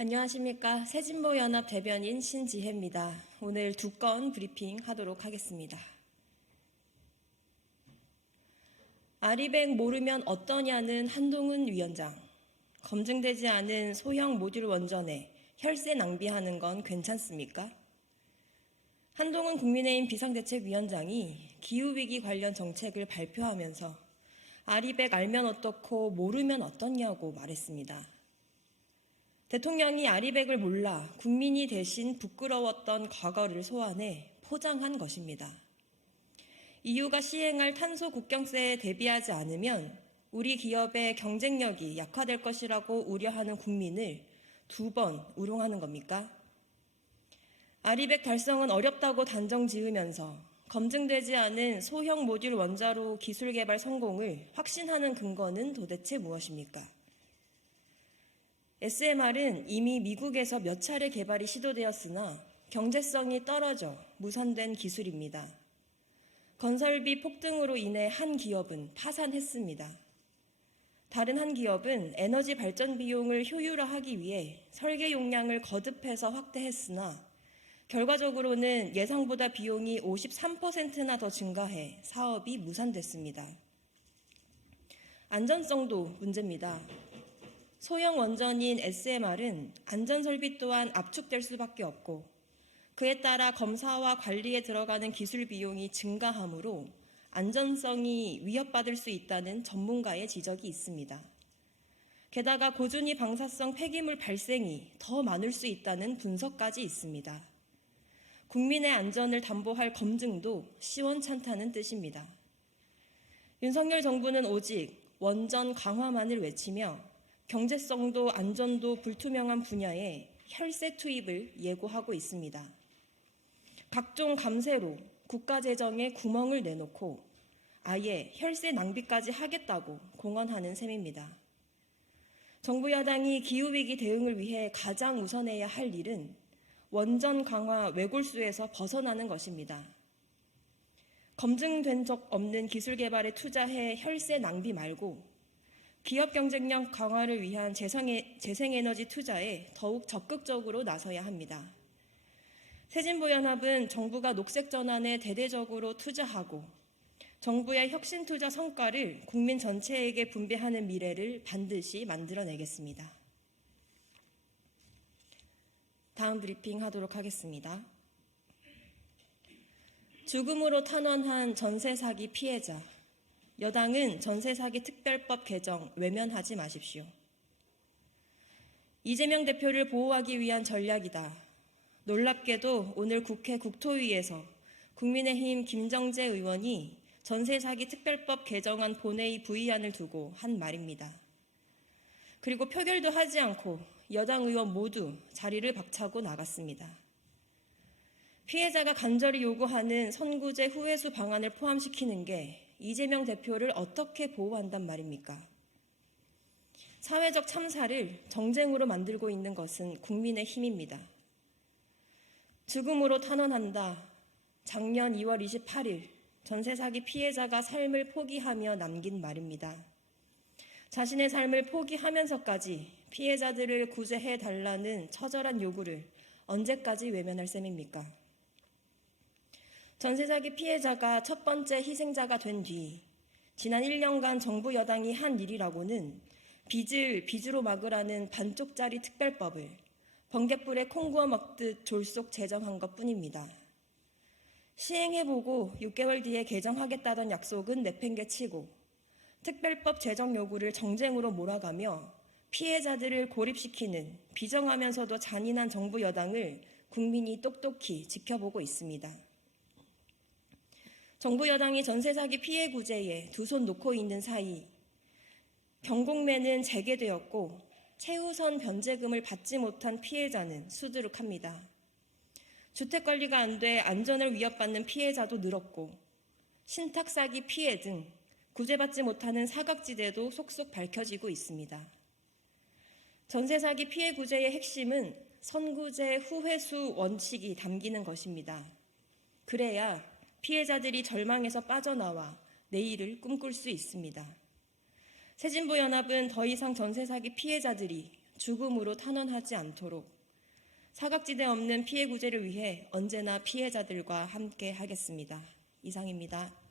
안녕하십니까. 새진보연합 대변인 신지혜입니다. 오늘 2건 브리핑 하도록 하겠습니다. 아리백 모르면 어떠냐는 한동훈 위원장. 검증되지 않은 소형 모듈 원전에 혈세 낭비하는 건 괜찮습니까? 한동훈 국민의힘 비상대책위원장이 기후위기 관련 정책을 발표하면서 아리백 알면 어떻고 모르면 어떻냐고 말했습니다. 대통령이 아리백을 몰라 국민이 대신 부끄러웠던 과거를 소환해 포장한 것입니다. EU가 시행할 탄소 국경세에 대비하지 않으면 우리 기업의 경쟁력이 약화될 것이라고 우려하는 국민을 2번 우롱하는 겁니까? 아리백 달성은 어렵다고 단정 지으면서 검증되지 않은 소형 모듈 원자로 기술 개발 성공을 확신하는 근거는 도대체 무엇입니까? SMR은 이미 미국에서 몇 차례 개발이 시도되었으나 경제성이 떨어져 무산된 기술입니다. 건설비 폭등으로 인해 한 기업은 파산했습니다. 다른 한 기업은 에너지 발전 비용을 효율화하기 위해 설계 용량을 거듭해서 확대했으나 결과적으로는 예상보다 비용이 53%나 더 증가해 사업이 무산됐습니다. 안전성도 문제입니다. 소형 원전인 SMR은 안전설비 또한 압축될 수밖에 없고 그에 따라 검사와 관리에 들어가는 기술 비용이 증가하므로 안전성이 위협받을 수 있다는 전문가의 지적이 있습니다. 게다가 고준위 방사성 폐기물 발생이 더 많을 수 있다는 분석까지 있습니다. 국민의 안전을 담보할 검증도 시원찮다는 뜻입니다. 윤석열 정부는 오직 원전 강화만을 외치며 경제성도 안전도 불투명한 분야에 혈세 투입을 예고하고 있습니다. 각종 감세로 국가재정에 구멍을 내놓고 아예 혈세 낭비까지 하겠다고 공언하는 셈입니다. 정부 여당이 기후위기 대응을 위해 가장 우선해야 할 일은 원전 강화 외골수에서 벗어나는 것입니다. 검증된 적 없는 기술 개발에 투자해 혈세 낭비 말고 기업 경쟁력 강화를 위한 재생에너지 투자에 더욱 적극적으로 나서야 합니다. 새진보연합은 정부가 녹색 전환에 대대적으로 투자하고 정부의 혁신 투자 성과를 국민 전체에게 분배하는 미래를 반드시 만들어내겠습니다. 다음 브리핑 하도록 하겠습니다. 죽음으로 탄원한 전세 사기 피해자. 여당은 전세 사기 특별법 개정 외면하지 마십시오. 이재명 대표를 보호하기 위한 전략이다. 놀랍게도 오늘 국회 국토위에서 국민의힘 김정재 의원이 전세 사기 특별법 개정안 본회의 부의안을 두고 한 말입니다. 그리고 표결도 하지 않고 여당 의원 모두 자리를 박차고 나갔습니다. 피해자가 간절히 요구하는 선구제 후회수 방안을 포함시키는 게 이재명 대표를 어떻게 보호한단 말입니까? 사회적 참사를 정쟁으로 만들고 있는 것은 국민의힘입니다. 죽음으로 탄원한다. 작년 2월 28일 전세 사기 피해자가 삶을 포기하며 남긴 말입니다. 자신의 삶을 포기하면서까지 피해자들을 구제해달라는 처절한 요구를 언제까지 외면할 셈입니까? 전세 사기 피해자가 첫 번째 희생자가 된 뒤 지난 1년간 정부 여당이 한 일이라고는 빚을 빚으로 막으라는 반쪽짜리 특별법을 번갯불에 콩 구워 먹듯 졸속 제정한 것뿐입니다. 시행해보고 6개월 뒤에 개정하겠다던 약속은 내팽개치고 특별법 제정 요구를 정쟁으로 몰아가며 피해자들을 고립시키는 비정하면서도 잔인한 정부 여당을 국민이 똑똑히 지켜보고 있습니다. 정부 여당이 전세 사기 피해 구제에 두 손 놓고 있는 사이 경공매는 재개되었고 최우선 변제금을 받지 못한 피해자는 수두룩합니다. 주택관리가 안 돼 안전을 위협받는 피해자도 늘었고 신탁 사기 피해 등 구제받지 못하는 사각지대도 속속 밝혀지고 있습니다. 전세 사기 피해 구제의 핵심은 선구제 후회수 원칙이 담기는 것입니다. 그래야 피해자들이 절망에서 빠져나와 내일을 꿈꿀 수 있습니다. 새진보연합은 더 이상 전세 사기 피해자들이 죽음으로 탄원하지 않도록 사각지대 없는 피해 구제를 위해 언제나 피해자들과 함께 하겠습니다. 이상입니다.